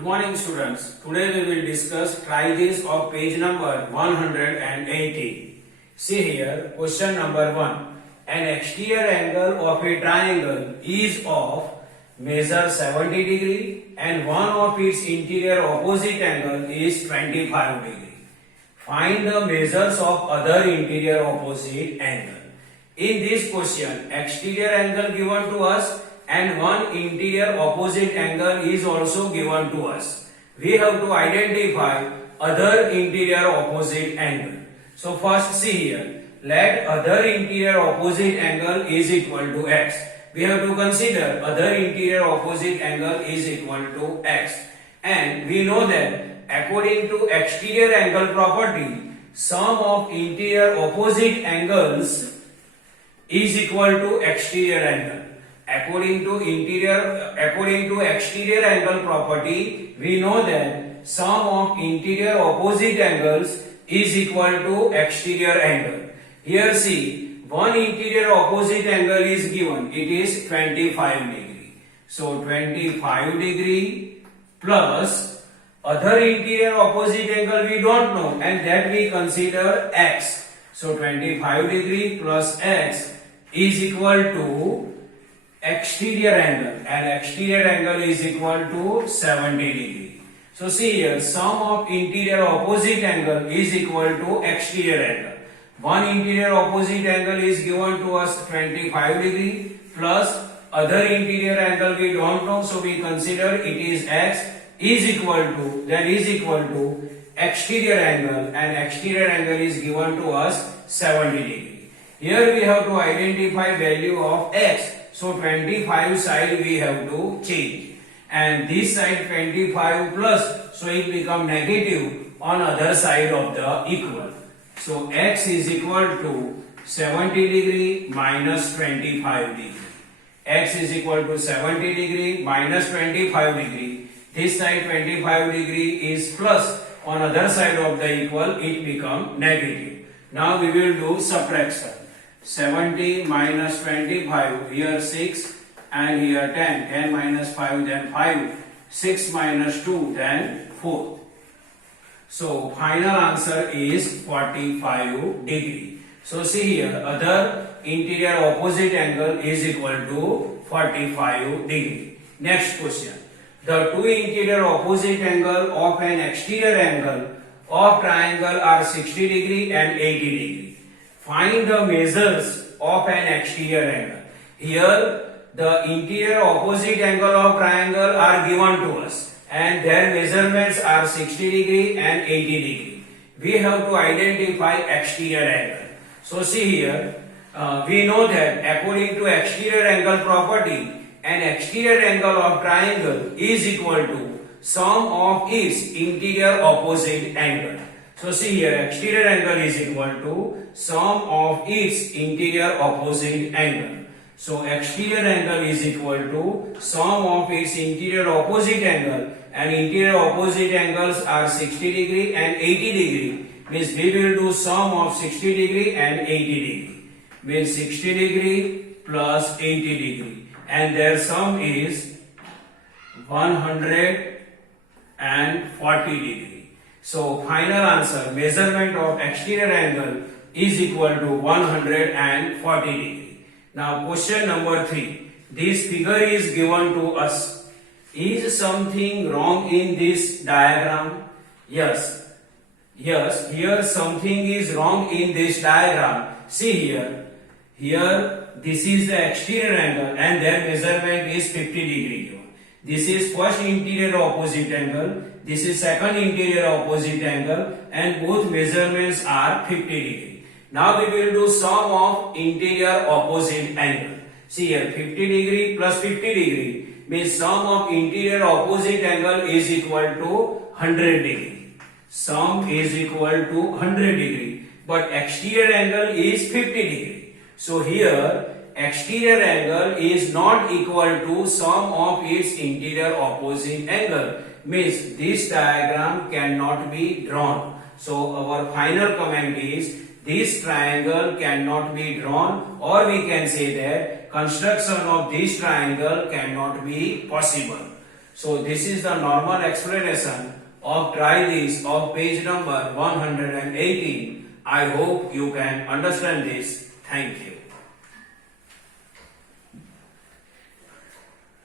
Good morning students. Today we will discuss try this of page number 180. See here question number 1. An exterior angle of a triangle is of measure 70 degree and one of its interior opposite angle is 25 degree. Find the measures of other interior opposite angle. In this question, exterior angle given to us and one interior opposite angle is also given to us. We have to identify other interior opposite angle. So first see here, let other interior opposite angle is equal to x. We have to consider other interior opposite angle is equal to x. And we know that according to exterior angle property, sum of interior opposite angles is equal to exterior angle. According to exterior angle property, we know that sum of interior opposite angles is equal to exterior angle. Here see, one interior opposite angle is given. It is 25 degree. So 25 degree plus other interior opposite angle we don't know, and that we consider x. So 25 degree plus x is equal to exterior angle, and exterior angle is equal to 70 degree. So see here, sum of interior opposite angle is equal to exterior angle. One interior opposite angle is given to us 25 degree plus other interior angle we don't know, so we consider it is x is equal to exterior angle, and exterior angle is given to us 70 degree. Here we have to identify value of x. So 25 side we have to change, and this side 25 plus, so it become negative on other side of the equal. So x is equal to 70 degree minus 25 degree. X is equal to 70 degree minus 25 degree. This side 25 degree is plus, on other side of the equal it become negative. Now we will do subtraction. 70 minus 25, here 6 and here 10. 10 minus 5, then 5. 6 minus 2, then 4. So final answer is 45 degree. So see here, other interior opposite angle is equal to 45 degree. Next question. The two interior opposite angle of an exterior angle of triangle are 60 degree and 80 degree. Find the measures of an exterior angle. Here the interior opposite angle of triangle are given to us, and their measurements are 60 degree and 80 degree. We have to identify exterior angle. So see here, we know that according to exterior angle property, an exterior angle of triangle is equal to sum of its interior opposite angle. So see here, exterior angle is equal to sum of its interior opposite angle. So exterior angle is equal to sum of its interior opposite angle, and interior opposite angles are 60 degree and 80 degree. Means we will do sum of 60 degree and 80 degree. Means 60 degree plus 80 degree, and their sum is 140 degree. So final answer, measurement of exterior angle is equal to 140 degree. Now question number 3. This figure is given to us. Is something wrong in this diagram? Yes. Yes, here something is wrong in this diagram. See here. Here this is the exterior angle and their measurement is 50 degree. This is first interior opposite angle, this is second interior opposite angle, and both measurements are 50 degree. Now we will do sum of interior opposite angle. See here, 50 degree plus 50 degree means sum of interior opposite angle is equal to 100 degree. Sum is equal to 100 degree, but exterior angle is 50 degree. So here exterior angle is not equal to sum of its interior opposite angle, means this diagram cannot be drawn. So our final comment is this triangle cannot be drawn, or we can say that construction of this triangle cannot be possible. So this is the normal explanation of try this of page number 118. I hope you can understand this. Thank you.